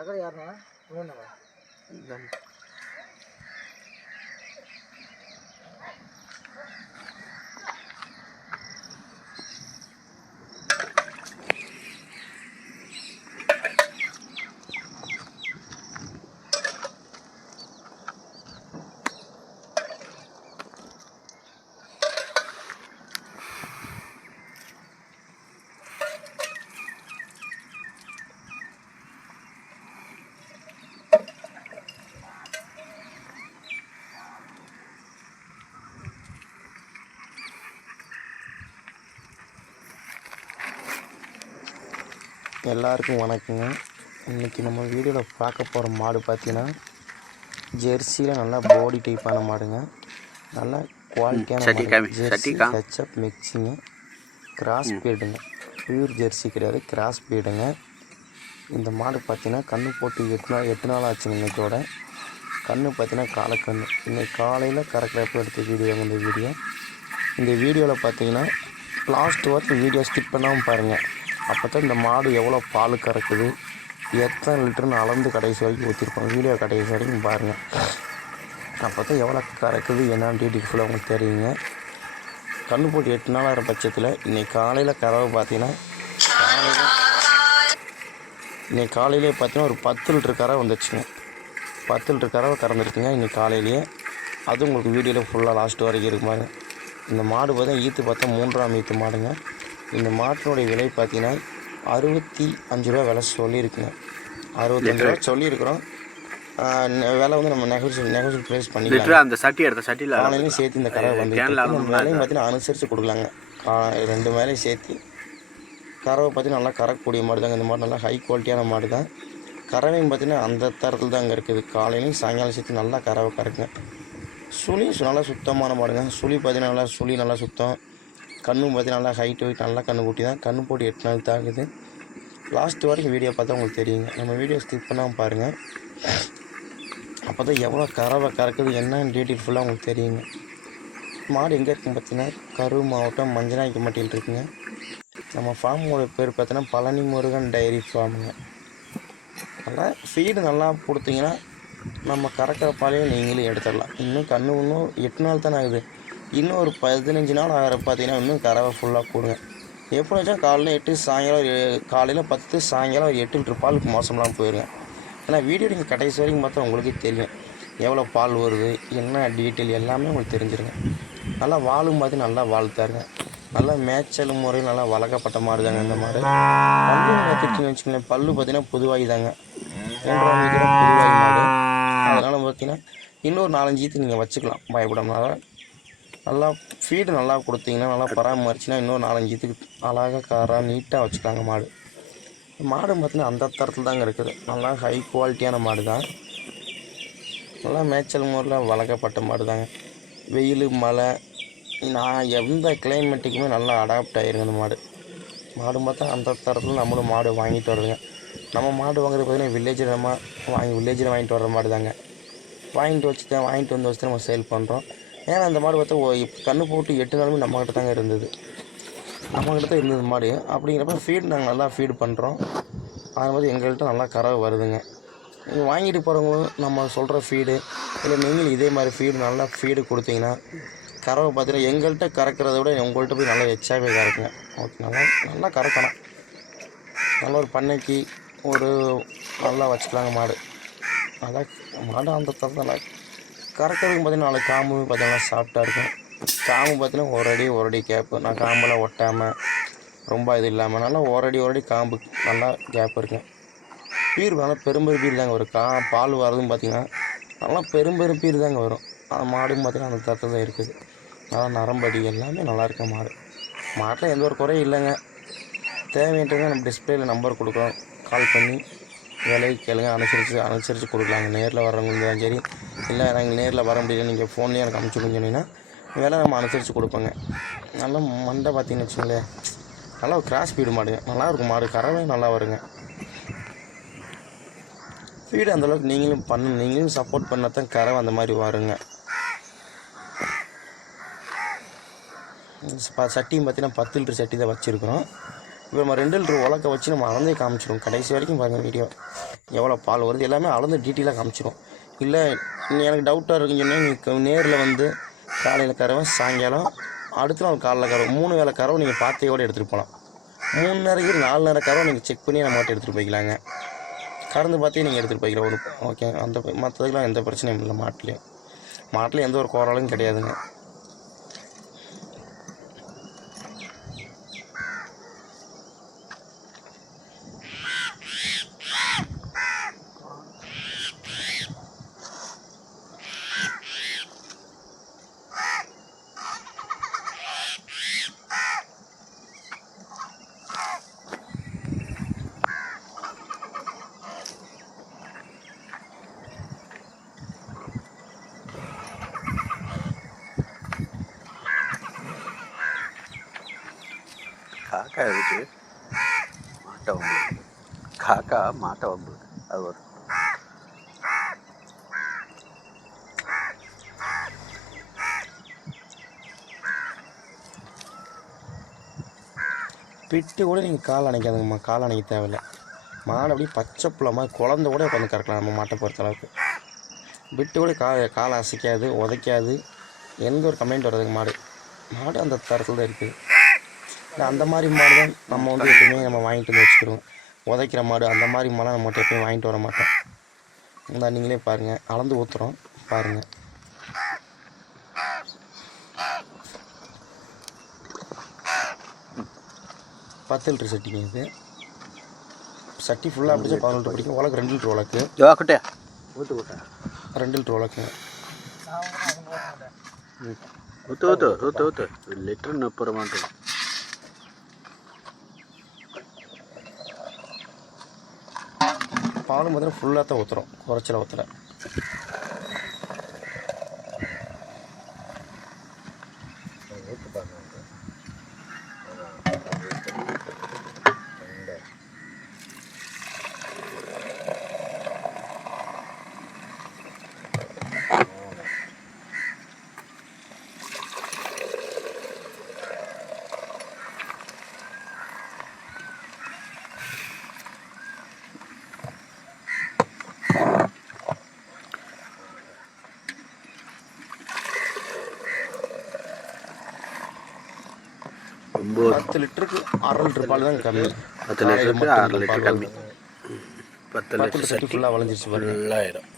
அக்கறை யாருண்ணா இன்னொன்னா எல்லாருக்கும் வணக்கங்க. இன்றைக்கி நம்ம வீடியோவில் பார்க்க போகிற மாடு பார்த்தீங்கன்னா ஜெர்சியில் நல்லா பாடி டைப்பான மாடுங்க. நல்லா குவாலிட்டியான மாடு. ஜெர்சி ஹெச்எப் மிக்சிங்க, கிராஸ் பீடுங்க. பியூர் ஜெர்சி கிடையாது, கிராஸ் பீடுங்க. இந்த மாடு பார்த்தீங்கன்னா கன்று போட்டு 8 நாள் ஆச்சுங்க. இன்றைக்கோட கன்று பார்த்தீங்கன்னா காலக்கன்று. இன்றைக்கி காலையில் கறக்கிறப்ப எடுத்த வீடியோங்க இந்த வீடியோவில் பார்த்தீங்கன்னா லாஸ்ட் வரைக்கும் வீடியோ ஸ்கிப் பண்ணாமல் பாருங்கள். அப்போ தான் இந்த மாடு எவ்வளோ பால் கறக்குது, எத்தனை லிட்டர்னு அளந்து கடைசி வரைக்கும் ஊற்றிருப்போம். வீடியோ கடைசி வரைக்கும் பாருங்கள். அப்போ தான் எவ்வளோ கறக்குது என்னன்னு டீட்டெயில் ஃபுல்லாக உங்களுக்கு தெரியுங்க. கன்று போட்டு 8 நாள் ஆகிற பட்சத்தில் இன்றைக்கி காலையில் கறவை பார்த்தீங்கன்னா இன்றைக்கி காலையிலே பார்த்தீங்கன்னா ஒரு 10 லிட்டர் கறவை வந்துடுச்சுங்க. 10 லிட்டர் கறவை கறந்துருக்குங்க இன்றைக்கி காலையிலேயே. அதுவும் உங்களுக்கு வீடியோவில் ஃபுல்லாக லாஸ்ட் வரைக்கும் இருக்குமாங்க. இந்த மாடு பார்த்தா ஈத்து பார்த்தா 3ஆம் ஈத்து மாடுங்க. இந்த மாட்டினுடைய விலை பார்த்தீங்கன்னா 65 ரூபா விலை சொல்லியிருக்குங்க. 65 ரூபா சொல்லியிருக்கிறோம். விலை வந்து நம்ம நெகோசியேட் ப்ரைஸ் பண்ணிக்கலாம். அந்த சட்டி எடுத்த சட்டியில் காலையிலையும் சேர்த்து இந்த கறவை வந்து நம்ம விலையும் பார்த்தீங்கன்னா அனுசரித்து கொடுக்கலாங்க. 2 வேலையும் சேர்த்து கறவை பார்த்தீங்கன்னா நல்லா கறக்கக்கூடிய மாடு தாங்க. இந்த மாடு நல்லா ஹை குவாலிட்டியான மாடு தான். கறவையும் பார்த்தீங்கன்னா அந்த தரத்தில் தான் அங்கே இருக்குது. காலையிலையும் சாயங்காலம் சேர்த்து நல்லா கறவை கறக்குங்க. சுழி நல்லா சுத்தமான மாடுங்க. சுழி பார்த்தீங்கன்னா சுழி நல்லா சுத்தம். கண்ணும் பார்த்தீங்கன்னா நல்லா ஹைட் வெயிட் நல்லா கண்ணு கூட்டி தான். கண்ணு போட்டு 8 நாள் தாக்குது. லாஸ்ட் வரைக்கும் வீடியோ பார்த்தா உங்களுக்கு தெரியுங்க. நம்ம வீடியோ ஸ்கிப் பண்ணாமல் பாருங்கள். அப்போ தான் எவ்வளோ கறவை கறக்குது என்னன்னு டீட்டெயில் ஃபுல்லாக உங்களுக்கு தெரியுங்க. மாடு எங்கே இருக்குன்னு பார்த்தீங்கன்னா கரூர் மாவட்டம் மஞ்சநாய்க்கம்பட்டியில் இருக்குங்க. நம்ம ஃபார்மோட பேர் பார்த்தீங்கன்னா பழனி முருகன் டைரி ஃபார்முங்க. நல்லா ஃபீடு நல்லா கொடுத்தீங்கன்னா நம்ம கறக்கிற பாலையே நீங்களே எடுத்துடலாம். இன்னும் கன்று இன்னும் 8 நாள் தானே ஆகுது. இன்னும் ஒரு 15 நாள் ஆகிற பார்த்தீங்கன்னா இன்னும் கறவை ஃபுல்லாக கூடுங்க. எப்படி வச்சா காலையில் 8 சாயங்காலம் காலையில் 10 சாயங்காலம் ஒரு 8 லிட்டர் பாலுக்கு மோசம்லாம் போயிடுங்க. ஏன்னா வீடியோ நீங்கள் கடைசி வரைக்கும் பார்த்தா உங்களுக்கே தெரியும் எவ்வளோ பால் வருது என்ன டீட்டெயில் எல்லாமே உங்களுக்கு தெரிஞ்சிருங்க. நல்லா வாழும் பார்த்து நல்லா வாழ்த்தாருங்க. நல்லா மேய்ச்சல் முறையில் நல்லா வளர்க்கப்பட்ட மாடு தாங்க இந்த மாடு. பல்லு பார்த்துட்டிங்கன்னு வச்சுக்கோங்களேன், பல்லு பார்த்தீங்கன்னா புதுவாகி தாங்க. 3ஆம் வீடு புதுவாகி மாடு. அதனால் பார்த்தீங்கன்னா இன்னொரு 4-5 ஈத்து நீங்கள் வச்சுக்கலாம் பயப்படாம. நல்லா ஃபீடு நல்லா கொடுத்தீங்கன்னா நல்லா பராமரிச்சுன்னா இன்னும் 4-5 ஈத்துக்கு அழகாக காராக நீட்டாக வச்சுக்கலாங்க மாடு. மாடு பார்த்தீங்கன்னா அந்த தரத்தில் தாங்க இருக்குது. நல்லா ஹை குவாலிட்டியான மாடு தான். நல்லா மேய்ச்சல் முறையில் வளர்க்கப்பட்ட மாடு தாங்க. வெயில் மழை நான் எந்த கிளைமேட்டுக்குமே நல்லா அடாப்ட் ஆகிருங்க இந்த மாடு. மாடு பார்த்தா அந்த தரத்தில் நம்மளும் மாடு வாங்கிட்டு வருதுங்க. நம்ம மாடு வாங்குறது பார்த்தீங்கன்னா வில்லேஜில் வாங்கிட்டு வர்ற மாடு தாங்க. வாங்கிட்டு வந்து வச்சு நம்ம சேல் பண்ணுறோம். ஏன்னா அந்த மாடு பார்த்தா கன்று போட்டு 8 நாளுமே நம்மக்கிட்ட தாங்க இருந்தது. நம்மக்கிட்ட தான் இருந்தது மாடு. அப்படிங்கிறப்ப ஃபீடு நாங்கள் நல்லா ஃபீடு பண்ணுறோம். அது மாதிரி எங்கள்கிட்ட நல்லா கறவை வருதுங்க. நீங்கள் வாங்கிட்டு போகிறவங்களும் நம்ம சொல்கிற ஃபீடு இல்லை நீங்களும் இதே மாதிரி ஃபீடு நல்லா ஃபீடு கொடுத்தீங்கன்னா கறவை பார்த்தீங்கன்னா எங்கள்கிட்ட கறக்கிறத விட உங்கள்கிட்ட போய் நல்லா எச்சாவே கறக்குங்க. ஓகே, நல்லா கறக்கணும். நல்ல ஒரு பண்ணைக்கு ஒரு நல்லா வச்சுக்கலாங்க மாடு. நல்லா மாடு அந்த தரத்தில் நல்லா கறக்கிறதுக்கு பார்த்தீங்கன்னா நாளைக்கு காம்பு பார்த்தீங்கன்னா சாஃப்டாக இருக்கும். காம்பு பார்த்தீங்கன்னா ஒரு அடி கேப்பு. நான் காம்பெல்லாம் ஒட்டாமல் ரொம்ப இது இல்லாமல் நல்லா ஒரு அடி காம்பு நல்லா கேப் இருக்குங்க. பீர் நல்லா பெரும்பெரும் பீர் தாங்க வரும். பால் வரதும் பார்த்தீங்கன்னா நல்லா பெரும்பெரும் பீர் தாங்க வரும். மாடும் பார்த்தீங்கன்னா அந்த தரத்தில் தான் இருக்குது. நல்லா நரம்படி எல்லாமே நல்லா இருக்க மாட்டில் எந்த ஒரு குறையும் இல்லைங்க. தேவைன்றதை நம்ம டிஸ்பிளேயில் நம்பர் கொடுக்குறோம். கால் பண்ணி விலை கேளுங்க. அனுசரித்து கொடுக்கலாங்க. நேரில் வர்றவங்க தான் சரி, இல்லை நாங்கள் நேரில் வர முடியல நீங்கள் ஃபோன்லேயே எனக்கு அனுப்பிச்சி சொன்னீங்கன்னா விலை நம்ம அனுசரித்து கொடுப்போங்க. நல்லா மண்டை பார்த்தீங்கன்னு வச்சுங்களேன் நல்லா ஒரு கிராஸ் ஃபீடு மாடுங்க. நல்லாயிருக்கும் மாடு. கறவை நல்லா வருங்க. ஃபீடு அந்தளவுக்கு நீங்களும் சப்போர்ட் பண்ணால் தான் கறவை அந்த மாதிரி வருங்க. சட்டியும் பார்த்தீங்கன்னா 10 லிட்டர் சட்டி தான் வச்சுருக்குறோம். இப்போ நம்ம 2 லிட்டர் உலக்க வச்சு நம்ம அளந்தே காமிச்சிடும். கடைசி வரைக்கும் பாருங்கள் வீடியோ எவ்வளோ பால் வருது எல்லாமே அளந்து டீட்டெயிலாக காமிச்சிடும். இல்லை எனக்கு டவுட்டாக இருக்குன்னு சொன்னால் நீங்கள் நேரில் வந்து காலையில் கறவை, சாயங்காலம், அடுத்த நாள் காலைல கறவை 3 வேளை கறவை நீங்கள் பார்த்தையோடு எடுத்துகிட்டு போகலாம். 3 நேரம் 4 நேரம் கறவை நீங்கள் செக் பண்ணி நம்மகிட்ட எடுத்துகிட்டு போய்க்கலாங்க. கறந்து பார்த்தே நீங்கள் எடுத்துகிட்டு போய்க்கலாம். ஒரு ஓகே அந்த மற்றதுக்கெலாம் எந்த பிரச்சனையும் இல்லை. மாட்டில் எந்த ஒரு குறலும் கிடையாதுங்க. காக்கா எதுக்கு மாட்டை வம்பு? காக்கா மாட்டை வம்பு அது வரும். பிட்டு கூட நீங்கள் கால் அணைக்காதுங்கம்மா. கால் அணைக்க தேவையில்லை. மாடு அப்படியே பச்சை புள்ள மாதிரி குழந்த கூட உட்காந்து கறக்கலாம் நம்ம மாட்டை பொறுத்தளவுக்கு. பிட்டு கூட காலை அசைக்காது, உதைக்காது, எந்த ஒரு கம்ப்ளைண்ட் வர்றதுக்கு மாடு அந்த தரத்தில் தான் இருக்குது. அந்த மாதிரி மாடு தான் நம்ம வந்து எப்பயுமே நம்ம வாங்கிட்டு வந்து வச்சுக்கிறோம். உதைக்கிற மாடு அந்த மாதிரி மாடை நம்மகிட்ட எப்பயும் வாங்கிட்டு வர மாட்டோம். இந்த நீங்களே பாருங்கள், அளந்து ஊற்றுறோம் பாருங்கள். பத்து லிட்டர் சட்டிங்க இது. சட்டி ஃபுல்லாக அப்படிச்சா 11 லிட்டர் பிடிக்கும். உலக்கு 2 லிட்டர் உலக்கு. ஊற்று ஊற்ற 2 லிட்டர் உலக்குங்க. ஊற்று லிட்டர் 30 மாட்டோம். பாலும் பார்த்தீங்கன்னா ஃபுல்லாக தான் ஊற்றுறோம், குறைச்சல ஊற்றல. பத்து லிட்டருக்கு 1/2 லிட்டர் பால் தான் கம்மி. 10 லிட்டருக்கு 1/2 லிட்டர் கம்மி. 10 லிட்டர் சட்டி ஃபுல்லாக வளைஞ்சிருச்சு பாருங்க. ஃபுல்லாகிடும்.